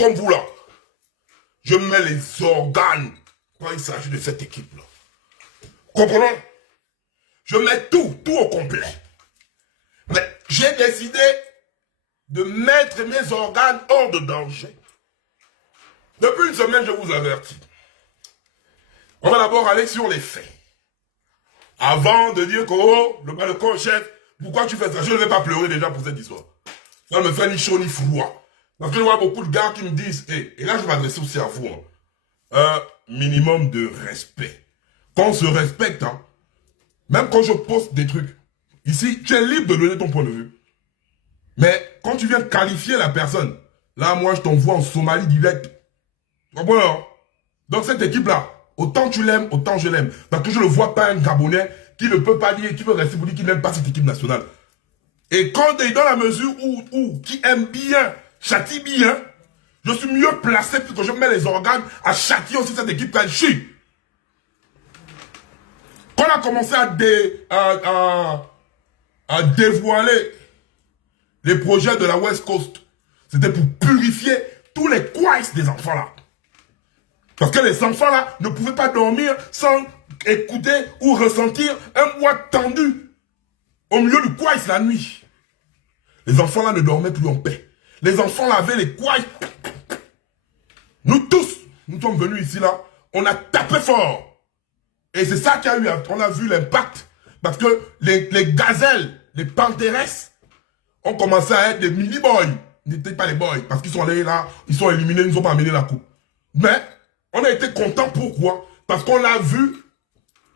comme vous là, je mets les organes quand il s'agit de cette équipe-là. Comprenez? Je mets tout au complet. Mais j'ai décidé de mettre mes organes hors de danger. Depuis une semaine, je vous avertis. On va d'abord aller sur les faits. Avant de dire que, oh, le co-chef, pourquoi tu fais ça? Je ne vais pas pleurer déjà pour cette histoire. Ça ne me fait ni chaud ni froid. Parce que je vois beaucoup de gars qui me disent, et là je vais m'adresser aussi à vous, hein, un minimum de respect. Quand on se respecte, hein, même quand je poste des trucs, ici, tu es libre de donner ton point de vue. Mais quand tu viens qualifier la personne, là, moi, je t'envoie en Somalie direct. Tu comprends, hein? Donc, cette équipe-là, autant tu l'aimes, autant je l'aime. Parce que je ne vois pas un Gabonais qui ne peut pas dire, qui veut rester pour dire qu'il n'aime pas cette équipe nationale. Et quand dans la mesure où qui aime bien, châtie bien, je suis mieux placé puisque je mets les organes à châtier aussi cette équipe quand elle chie. Quand on a commencé à dévoiler les projets de la West Coast, c'était pour purifier tous les couailles des enfants là. Parce que les enfants là ne pouvaient pas dormir sans écouter ou ressentir un bois tendu au milieu du couaille la nuit. Les enfants là ne dormaient plus en paix. Les enfants là avaient les couailles. Nous tous, nous sommes venus ici là, on a tapé fort. Et c'est ça qui a eu, on a vu l'impact. Parce que les gazelles, les panthères ont commencé à être des mini-boys. Ils n'étaient pas les boys, parce qu'ils sont allés là, ils sont éliminés, ils ne nous ont pas amené la coupe. Mais, on a été contents, pourquoi? Parce qu'on a vu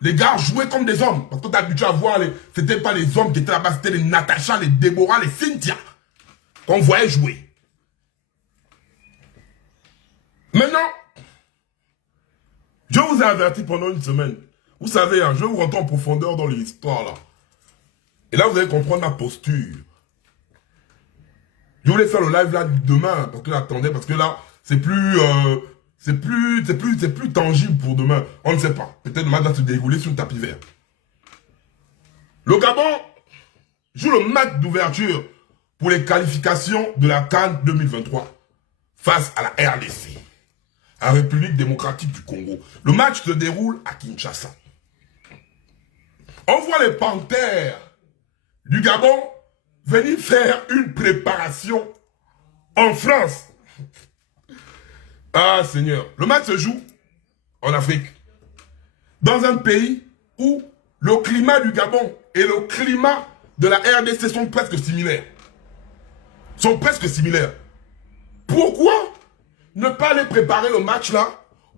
les gars jouer comme des hommes. Parce qu'on est habitué à voir, c'était pas les hommes qui étaient là-bas, c'était les Natacha, les Déborah, les Cynthia. Qu'on voyait jouer. Maintenant, je vous ai averti pendant une semaine. Vous savez, hein, je vais vous rentrer en profondeur dans l'histoire là. Et là, vous allez comprendre ma posture. Je voulais faire le live là demain, parce que j'attendais, parce que là, c'est plus tangible pour demain. On ne sait pas. Peut-être demain va se dérouler sur le tapis vert. Le Gabon joue le match d'ouverture pour les qualifications de la CAN 2023 face à la RDC, la République démocratique du Congo. Le match se déroule à Kinshasa. On voit les panthères du Gabon venir faire une préparation en France. Ah Seigneur, le match se joue en Afrique. Dans un pays où le climat du Gabon et le climat de la RDC sont presque similaires. Pourquoi ne pas aller préparer le match là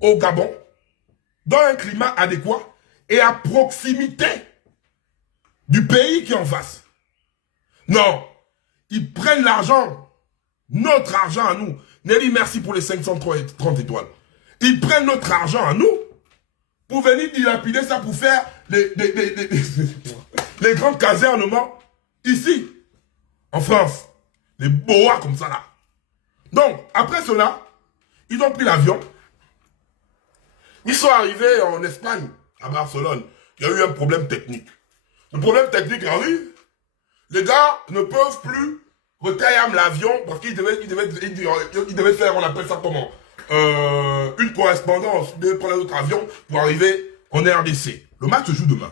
au Gabon dans un climat adéquat et à proximité du pays qui est en face? Non, ils prennent l'argent, notre argent à nous. Nelly, merci pour les 530 étoiles. Ils prennent notre argent à nous pour venir dilapider ça, pour faire les grands casernements ici, en France. Les boas comme ça là. Donc, après cela, ils ont pris l'avion. Ils sont arrivés en Espagne, à Barcelone. Il y a eu un problème technique. Le problème technique arrive. Les gars ne peuvent plus retailler l'avion parce qu'ils devaient faire, on appelle ça comment, une correspondance, ils devaient prendre un autre avion pour arriver en RDC. Le match se joue demain.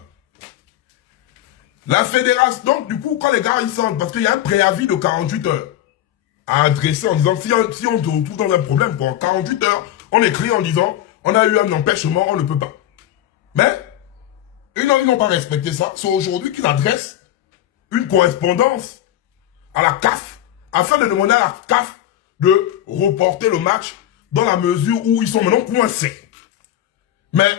La fédération, donc du coup, quand les gars ils sentent, parce qu'il y a un préavis de 48 heures à adresser en disant, si on se retrouve dans un problème, pour 48 heures, on écrit en disant, on a eu un empêchement, on ne peut pas. Mais, ils n'ont pas respecté ça. C'est aujourd'hui qu'ils adressent une correspondance à la CAF, afin de demander à la CAF de reporter le match dans la mesure où ils sont maintenant coincés. Mais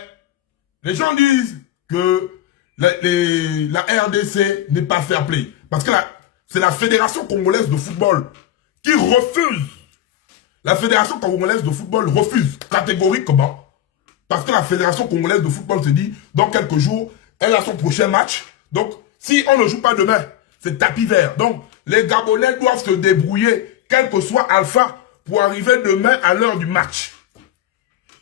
les gens disent que la RDC n'est pas fair play. Parce que c'est la Fédération congolaise de football qui refuse. La Fédération congolaise de football refuse catégoriquement. Parce que la Fédération congolaise de football se dit, dans quelques jours, elle a son prochain match. Donc, si on ne joue pas demain, c'est tapis vert. Donc, les Gabonais doivent se débrouiller, quel que soit Alpha, pour arriver demain à l'heure du match.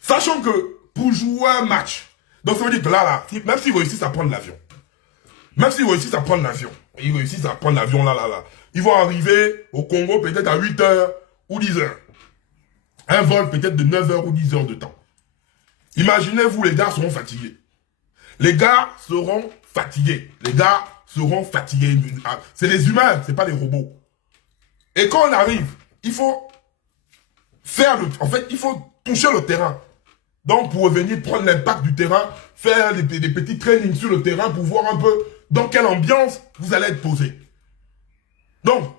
Sachant que, pour jouer un match, donc ça veut dire que là, même s'ils réussissent à prendre l'avion, ils vont arriver au Congo peut-être à 8h ou 10h. Un vol peut-être de 9 heures ou 10 heures de temps. Imaginez-vous, les gars seront fatigués. Les gars seront fatigués. Les gars seront fatigués. C'est les humains, c'est pas les robots. Et quand on arrive, il faut faire le... En fait, il faut toucher le terrain. Donc, pour venir prendre l'impact du terrain, faire des petits trainings sur le terrain pour voir un peu dans quelle ambiance vous allez être posé. Donc,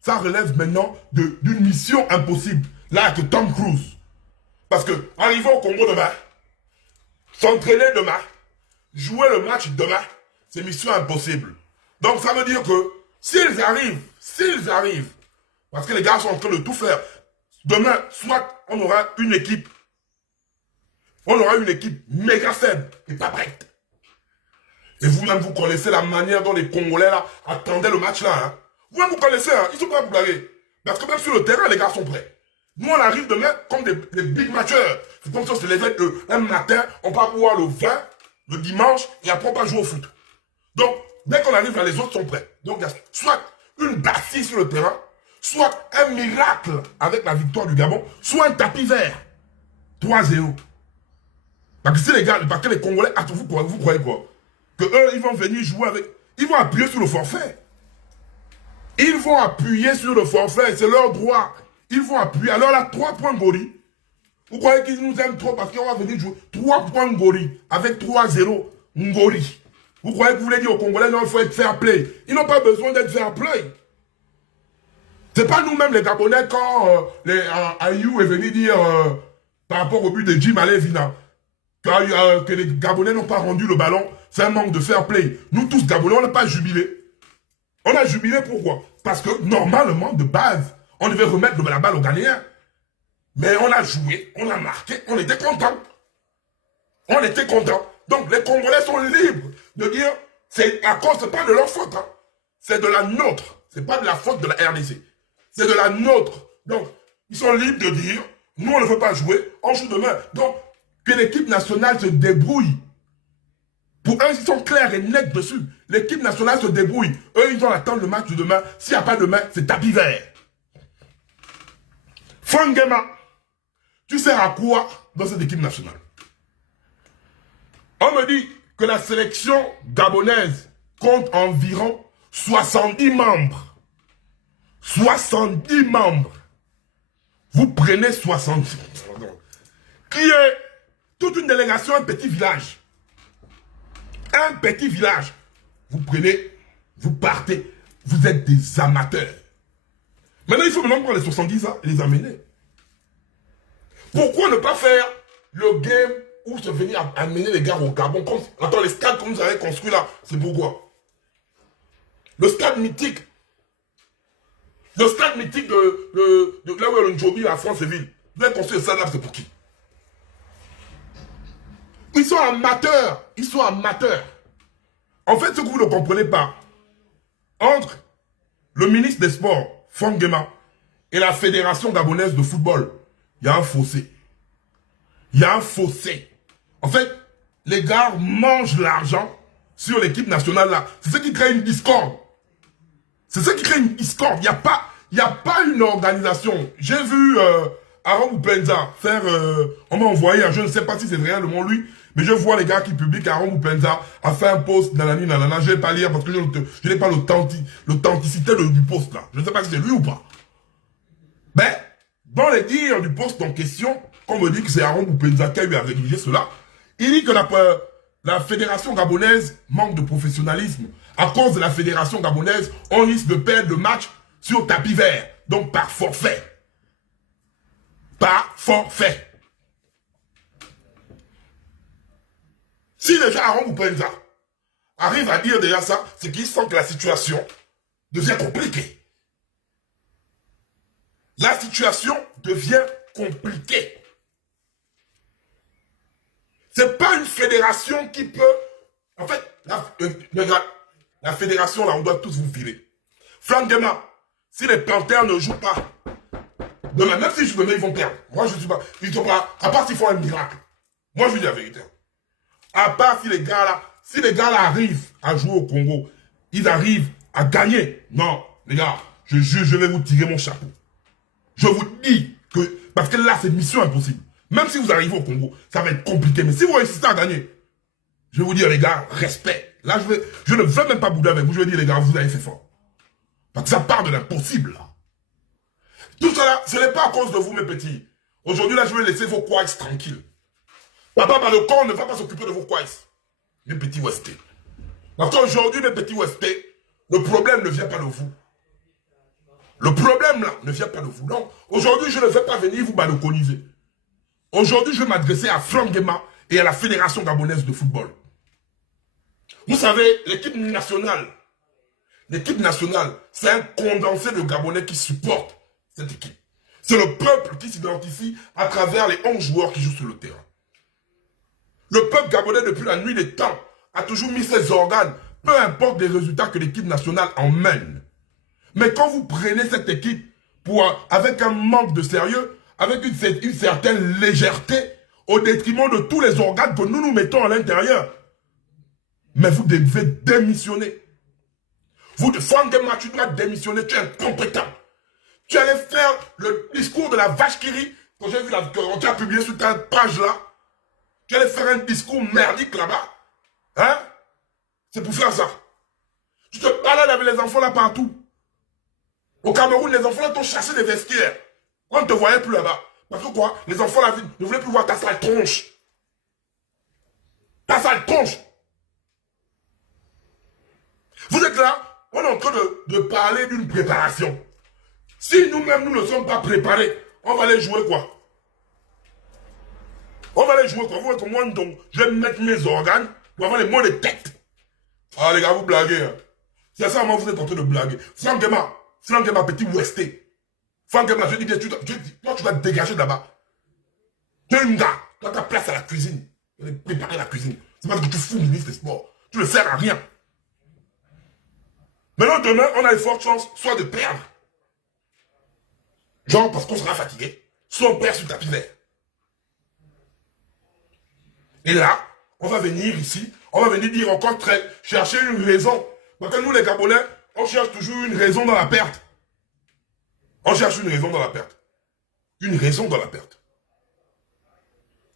ça relève maintenant d'une mission impossible. Là, que Tom Cruise. Parce que, arriver au Congo demain, s'entraîner demain, jouer le match demain, c'est mission impossible. Donc, ça veut dire que, s'ils arrivent, parce que les gars sont en train de tout faire, demain, soit on aura une équipe méga faible et pas prête. Et vous-même, vous connaissez la manière dont les Congolais là attendaient le match là. Hein. Vous-même, vous connaissez, hein, ils sont prêts à vous blaguer. Parce que même sur le terrain, les gars sont prêts. Nous, on arrive demain comme des big matchers. C'est comme ça, c'est les fêtes un matin, on va pouvoir le 20, le dimanche, et après on va jouer au foot. Donc, dès qu'on arrive là, les autres sont prêts. Donc, il y a soit une bâtie sur le terrain, soit un miracle avec la victoire du Gabon, soit un tapis vert. 3-0. Parce que si les gars, parce que les Congolais, vous croyez quoi? Que eux, ils vont venir jouer avec... Ils vont appuyer sur le forfait. Ils vont appuyer sur le forfait, c'est leur droit. Ils vont appuyer. Alors là, 3 points Gori. Vous croyez qu'ils nous aiment trop parce qu'on va venir jouer 3 points Gori avec 3-0 Ngori. Vous croyez que vous voulez dire aux Congolais, non, il faut être fair play. Ils n'ont pas besoin d'être fair play. C'est pas nous-mêmes les Gabonais quand Ayou est venu dire par rapport au but de Jim Alevina que les Gabonais n'ont pas rendu le ballon, c'est un manque de fair play. Nous tous Gabonais, on n'a pas jubilé. On a jubilé pourquoi? Parce que normalement, de base, on devait remettre la balle aux Ghanéens. Mais on a joué, on a marqué, on était contents. On était contents. Donc les Congolais sont libres de dire, c'est à cause, c'est pas de leur faute, hein. C'est de la nôtre. C'est pas de la faute de la RDC. C'est de la nôtre. Donc, ils sont libres de dire, nous on ne veut pas jouer, on joue demain. Donc, que l'équipe nationale se débrouille. Pour eux, ils sont clairs et nets dessus. L'équipe nationale se débrouille. Eux, ils vont attendre le match de demain. S'il n'y a pas demain, c'est tapis vert. Fangema, tu sers à quoi dans cette équipe nationale? On me dit que la sélection gabonaise compte environ 70 membres. 70 membres. Vous prenez 70. Qui est toute une délégation, un petit village. Un petit village. Vous prenez, vous partez, vous êtes des amateurs. Maintenant, il faut maintenant prendre les 70 ans et les amener. Pourquoi ne pas faire le game où se venir amener les gars au Gabon? Attends, les stades que vous avez construits là, c'est pourquoi? Le stade mythique. Le stade mythique de là où est le Njobi à France-Ville. Vous avez construit le stade là, c'est pour qui? Ils sont amateurs. Ils sont amateurs. En fait, ce que vous ne comprenez pas, entre le ministre des Sports, Fangema, et la Fédération gabonaise de football, il y a un fossé. Il y a un fossé. En fait, les gars mangent l'argent sur l'équipe nationale là. C'est ce qui crée une discorde. C'est ce qui crée une discorde. Il n'y a pas une organisation. J'ai vu Aaron Boupenza faire... on m'a envoyé, je ne sais pas si c'est réellement lui, mais je vois les gars qui publient qu'Aaron Boupenza a fait un post nanani nanana. Je ne vais pas lire parce que je n'ai pas l'authenticité du post là. Je ne sais pas si c'est lui ou pas. Mais, dans les dires du post en question, on me dit que c'est Aaron Boupenza qui a eu à rédiger cela. Il dit que la fédération gabonaise manque de professionnalisme. À cause de la fédération gabonaise, on risque de perdre le match sur tapis vert. Donc par forfait. Par forfait. Si déjà Aaron Boupenza arrive à dire déjà ça, c'est qu'il sent que la situation devient compliquée. La situation devient compliquée. C'est pas une fédération qui peut... En fait, la fédération, là, on doit tous vous virer. Fangema, si les Panthères ne jouent pas, demain, même s'ils jouent demain, ils vont perdre. Moi, je ne suis pas... Ils sont pas... À part s'ils font un miracle. Moi, je vous dis la vérité. À part si les gars là arrivent à jouer au Congo, ils arrivent à gagner. Non, les gars, je jure, je vais vous tirer mon chapeau. Je vous dis que Parce que là, c'est mission impossible. Même si vous arrivez au Congo, ça va être compliqué. Mais si vous réussissez à gagner, je vais vous dire, les gars, respect. Là, je ne veux même pas bouder avec vous. Je vais dire, les gars, vous avez fait fort. Parce que ça part de l'impossible. Tout cela, ce n'est pas à cause de vous, mes petits. Aujourd'hui, là, je vais laisser vos quays tranquilles. Papa Balocon ne va pas s'occuper de vos quays. Mes petits Westés. Parce qu'aujourd'hui, mes petits Westés, le problème ne vient pas de vous. Le problème, là, ne vient pas de vous. Donc, aujourd'hui, je ne vais pas venir vous baloconiser. Aujourd'hui, je vais m'adresser à Franck Guéma et à la Fédération gabonaise de football. Vous savez, l'équipe nationale, c'est un condensé de Gabonais qui supportent cette équipe. C'est le peuple qui s'identifie à travers les 11 joueurs qui jouent sur le terrain. Le peuple gabonais, depuis la nuit des temps, a toujours mis ses organes, peu importe les résultats que l'équipe nationale emmène. Mais quand vous prenez cette équipe avec un manque de sérieux, avec une certaine légèreté, au détriment de tous les organes que nous mettons à l'intérieur, mais vous devez démissionner. Franck Guéma, tu dois démissionner, tu es incompétent. Tu allais faire le discours de la vache qui rit, quand j'ai vu quand tu as publié sur ta page là, tu allais faire un discours merdique là-bas. Hein? C'est pour faire ça. Tu te balades avec les enfants là partout. Au Cameroun, les enfants là t'ont chassé des vestiaires. On ne te voyait plus là-bas. Parce que quoi? Les enfants là ne voulaient plus voir ta sale tronche. Ta sale tronche. Vous êtes là, on est en train de parler d'une préparation. Si nous-mêmes, nous ne sommes pas préparés, on va aller jouer quoi? On va aller jouer quoi? Vous voyez comment donc je vais mettre mes organes pour avoir les mots de tête. Ah les gars, vous blaguez. Hein. C'est ça, moi, vous êtes en train de blaguer. Franck Guéma, petit Westé. Franck Guéma, je dis bien, toi, tu vas te dégager de là-bas. Tu es une gars, tu as ta place à la cuisine. Tu vas préparer la cuisine. C'est parce que tu fous ministre des sports. Tu ne sers à rien. Maintenant, demain, on a les fortes chances, soit de perdre. Genre, parce qu'on sera fatigué. Soit on perd sur tapis vert. Et là, on va venir ici, on va venir dire encore chercher une raison. Parce que nous, les Gabonais, on cherche toujours une raison dans la perte. On cherche une raison dans la perte. Une raison dans la perte.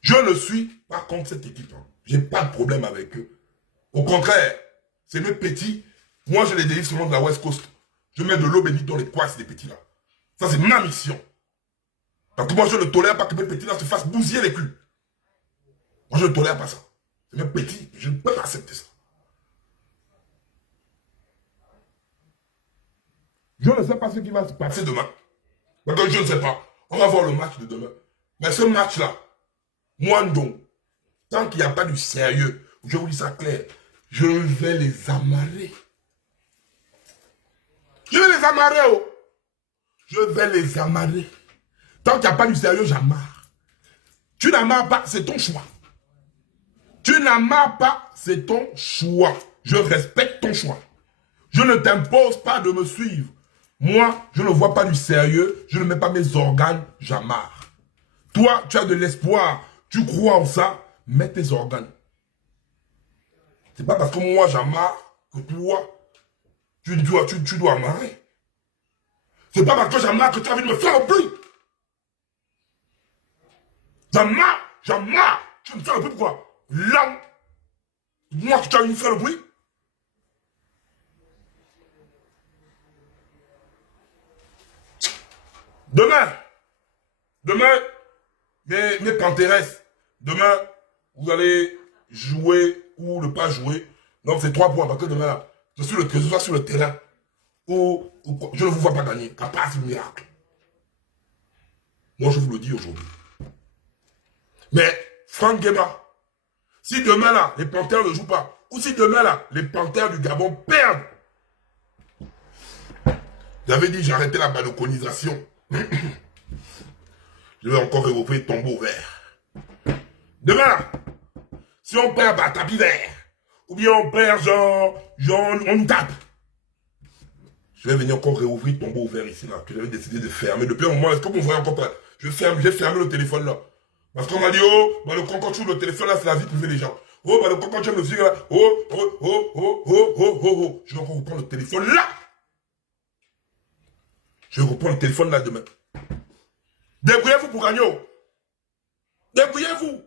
Je ne suis pas contre cette équipe. Hein. Je n'ai pas de problème avec eux. Au contraire, c'est mes petits. Moi, je les délivre seulement de la West Coast. Je mets de l'eau bénite dans les poisses des petits là. Ça, c'est ma mission. Parce que moi, je ne tolère pas que mes petits là se fassent bousiller les culs. Moi, je ne tolère pas ça. C'est mes petits. Je ne peux pas accepter ça. Je ne sais pas ce qui va se passer demain. Parce que je ne sais pas. On va voir le match de demain. Mais ce match-là, moi, non. Tant qu'il n'y a pas du sérieux, je vous dis ça clair, je vais les amarrer. Je vais les amarrer, oh. Je vais les amarrer. Tant qu'il n'y a pas du sérieux, j'amarre. Tu n'amarres pas, c'est ton choix. Tu n'amarres pas, c'est ton choix. Je respecte ton choix. Je ne t'impose pas de me suivre. Moi, je ne vois pas du sérieux, je ne mets pas mes organes, j'amarre. Toi, tu as de l'espoir, tu crois en ça, mets tes organes. C'est pas parce que moi j'amarre que toi, tu dois amarrer. C'est pas parce que j'amarre que tu as envie de me faire le bruit. J'amarre. Tu me fais le bruit pourquoi? Là, moi tu as envie de me faire le bruit. Demain, mes Panthères, demain, vous allez jouer ou ne pas jouer. Donc c'est 3 points, parce que demain, là, que ce soit sur le terrain, ou je ne vous vois pas gagner, à part ce miracle. Moi, je vous le dis aujourd'hui. Mais, Franck Guéma, si demain, là, les Panthères ne jouent pas, ou si demain, là, les Panthères du Gabon perdent, j'avais dit, j'arrêtais la balconisation. Je vais encore réouvrir tombeau vert. Demain, là, si on perd par tapis vert, ou bien on perd genre on tape, je vais venir encore réouvrir tombeau vert ici, là, que j'avais décidé de fermer. Depuis un moment, est-ce qu'on voit encore pas? J'ai fermé le téléphone là. Parce qu'on m'a dit, oh, bah, le quand tu ouvres le téléphone là, c'est la vie privée des gens. Oh, bah, le quand tu aimes le musique là, oh. Je vais encore reprendre le téléphone là. Je reprends le téléphone là demain. Débrouillez-vous pour gagner. Débrouillez-vous.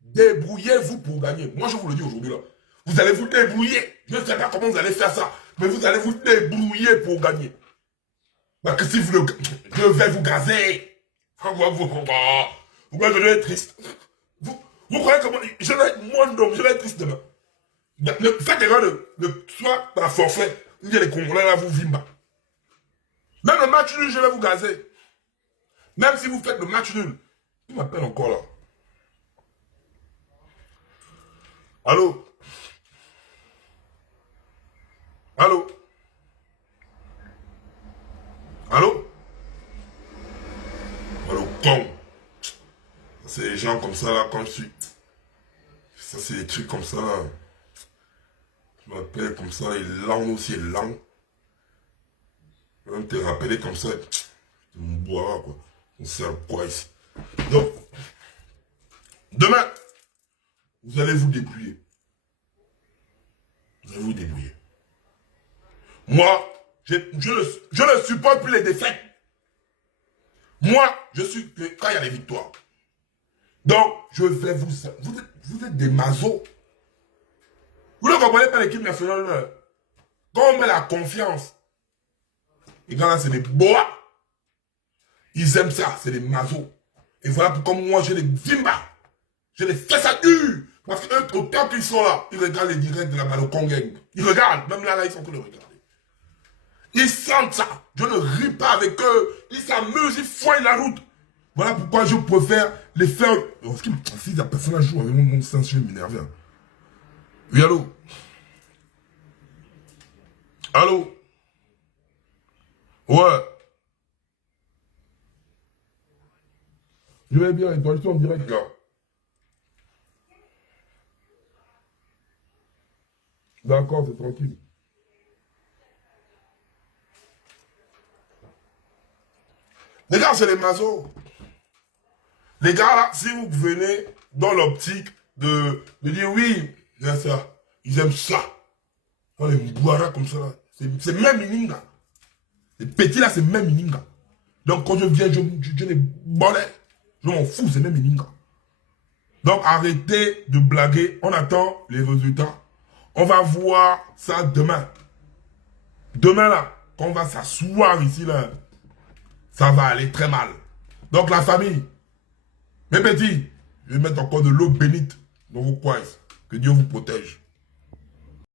Débrouillez-vous pour gagner. Moi, je vous le dis aujourd'hui là. Vous allez vous débrouiller. Je ne sais pas comment vous allez faire ça. Mais vous allez vous débrouiller pour gagner. Parce que si vous le... Je vais vous gazer. Vous devez être triste. Vous croyez que moi, je vais être moins d'homme, je vais être triste demain. Faites erreur de soit par forfait, il y a les Congolais là, vous vimba. Même le match nul, je vais vous gazer. Même si vous faites le match nul. Il m'appelle encore là. Allô? Allô? Allô? Allô, con. C'est les gens comme ça là, quand je suis... Ça, c'est des trucs comme ça là. Je m'appelle comme ça, il est lent aussi, il est lent. Même te rappeler comme ça, tu me boiras quoi. On sert quoi ici? Donc, demain, vous allez vous débrouiller. Vous allez vous débrouiller. Moi, je ne supporte plus les défaites. Moi, je suis quand il y a les victoires. Donc, je vais vous... Vous êtes des mazos. Vous ne comprenez pas l'équipe nationale là. Quand on met la confiance, et quand là, c'est des boas. Ils aiment ça, c'est des mazos. Et voilà pourquoi moi, j'ai des vimba. J'ai des fesses à dur. Parce que autant qu'ils sont là, ils regardent les directs de la Balocon Gang. Ils regardent, même là, ils sont en train de regarder. Ils sentent ça. Je ne ris pas avec eux. Ils s'amusent, ils foignent la route. Voilà pourquoi je préfère les faire... Parce que si la personne joue avec mon sens, je vais m'énerver. Oui, allô? Allô? Ouais. Je vais bien, et toi, je suis en direct, là. D'accord, c'est tranquille. Les gars, c'est les mazos. Les gars, là, si vous venez dans l'optique de dire oui, ça, ils aiment ça. On les boira comme ça, là. C'est même Ininga. Les petits, là, c'est même Ininga. Donc, quand je viens, je les bolais. Je m'en fous, c'est même Ininga. Donc, arrêtez de blaguer. On attend les résultats. On va voir ça demain. Demain, là, quand on va s'asseoir ici, là, ça va aller très mal. Donc, la famille, mes petits, je vais mettre encore de l'eau bénite dans vos coins. Que Dieu vous protège.